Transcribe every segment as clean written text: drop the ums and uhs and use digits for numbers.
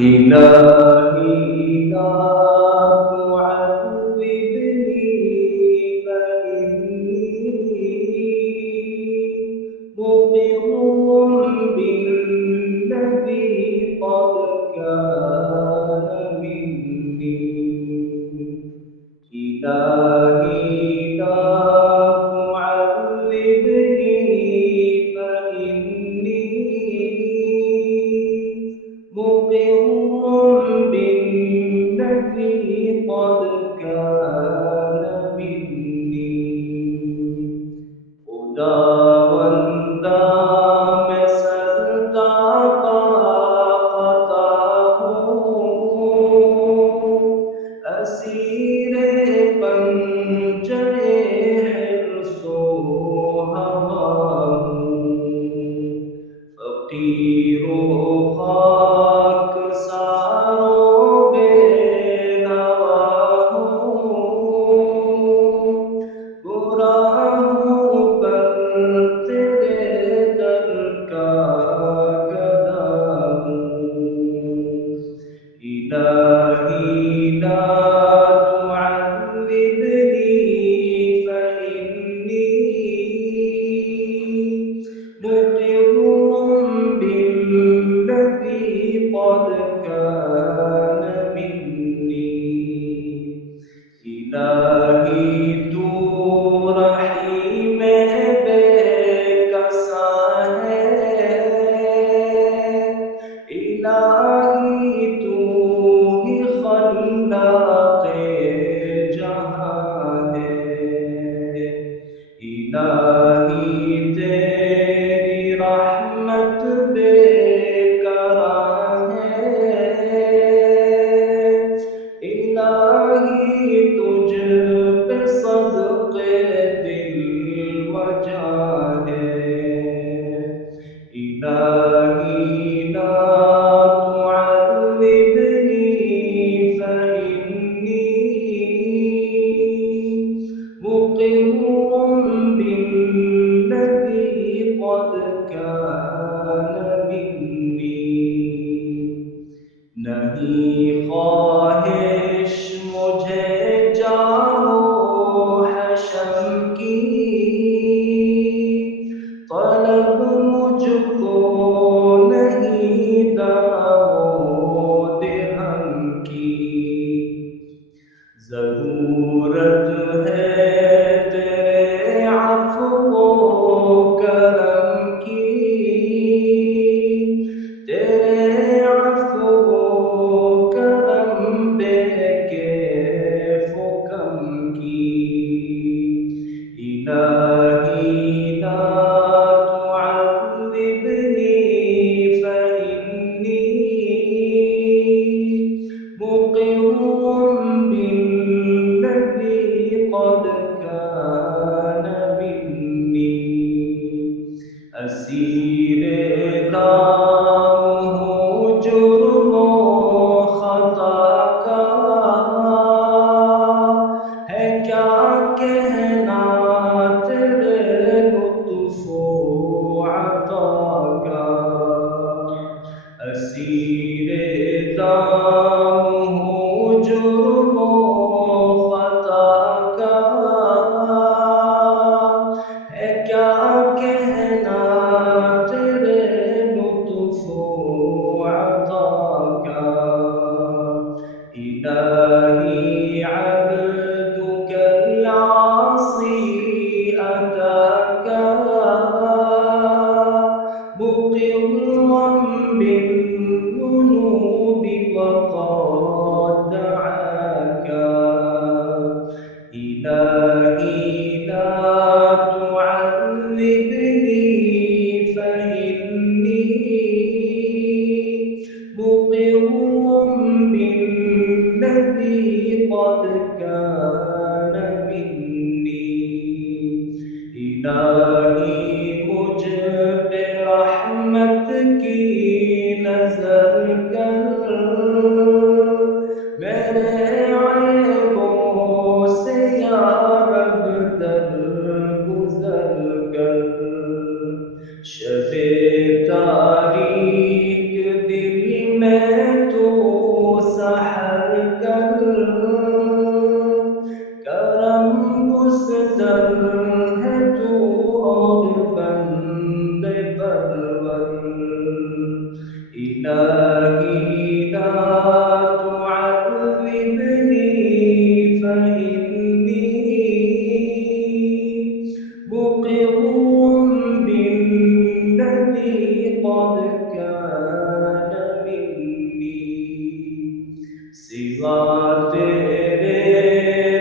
إلهي لا تعذبني فإني مقر بالذي قد كان مني. إلهي لا تعذبني فإني مقر بالذي قد كان مني. خداوندا میں سجدہ کا خطا ہوں، اسیر پنجے حرص و ہوى ہوں، فقیر و خاک سار و بے نوا ہوں، برا ہوں پر تیرے در کا گدا ہوں. إلهي لا تعذبني فإني مقر بالذي قد كان مني. الہی تو رحیم بے کسا ہے، الہی تو ہی خلاق جہاں ہے، الہی تیری رحمت بے کرا ہے، الہی تجھ پہ صدقے دل وجاں ہے. الہی لا تعذبنی فإنی مقر بالذی قد كان منی. نہیں خواہش مجھے جاہ و حشم کی، طلب مجھ کو نہیں درم و درہم کی. ضرورت ہے تیرے عفو و کرم کی، تیرے عفو و کرم بے کیف و کم کی. الہی لا تعذبنی فإنی مقر بالذی قد كان منی. اسیر دام ہوں جرم و خطا کا، ہے کیا کہنا تیرے لطف و عطا کا. اسیر دام ہوں جرم و خطا کا، ہے کیا کہنا تیرے لطف و عطا کا. الہی عبدک العاصی اتاک مقرا بالذنوب وقد دعاك. إلهي لا تعذبني فإني مقر بالذي قد كان مني. الہی مجھ پہ رحمت کی نظر کر، میرے عیبوں سے یا رب در گزر کر. شب تاریک دل میں تو إلهي لا تعذبني فإني مقر بالذي قد كان مني سوا تیرے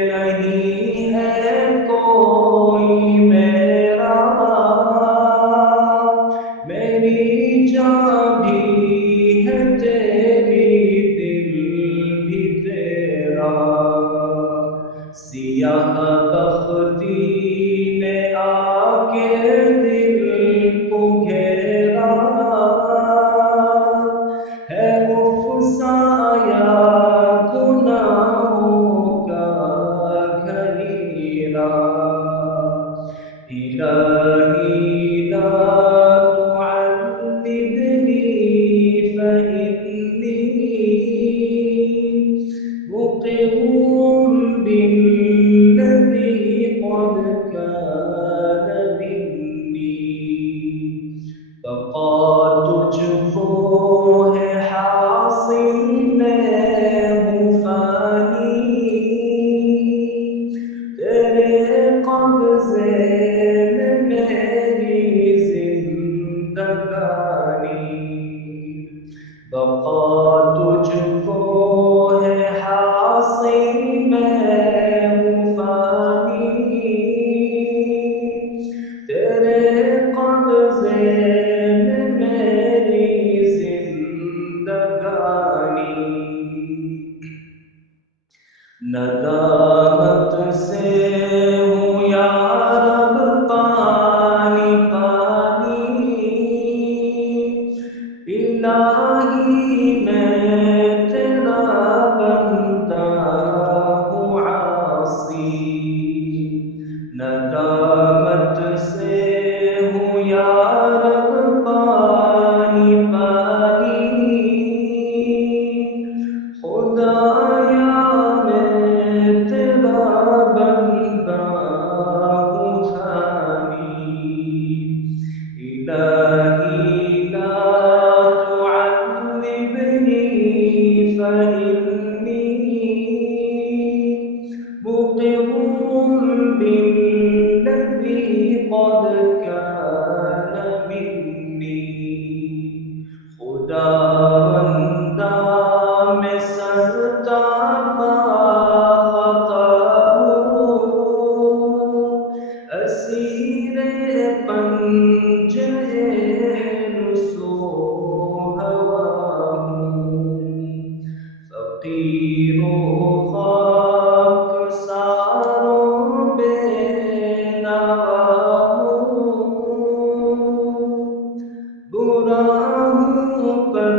نہیں ہے کوئی میرا میری جان بھی ہے تیری دل بھی تیرا سیاہ بختی نے آ کے دل کو گھیرا ہے افسایا گناہوں کا گھیرا إلهي لا تعذبني فإني مقر بالذي قد كان مني بقا تجھ کو ہے حاصل میں ہوں فانی تیرے قبضے میں میری زندگانی بقا تجھ کو ہے حاصل میں ہوں فانی تیرے قبضے میں میری زندگانی ندامت سے ہوں یا رب پانی پانی الہی میں تیرا بندہ ہوں عاصی ندامت سے ہوں یا رب پانی پانی خدایا میں تیرا بندہ ہوں خانی إلهي لا تعذبني فإني مقر بالذي قد كان مني خداوندا میں سرتابہ خطا ہوں اسیر پنجہ حرص و هوی ہوں فقیر و خاک سار و بے نوا ہوں برا ہوں پر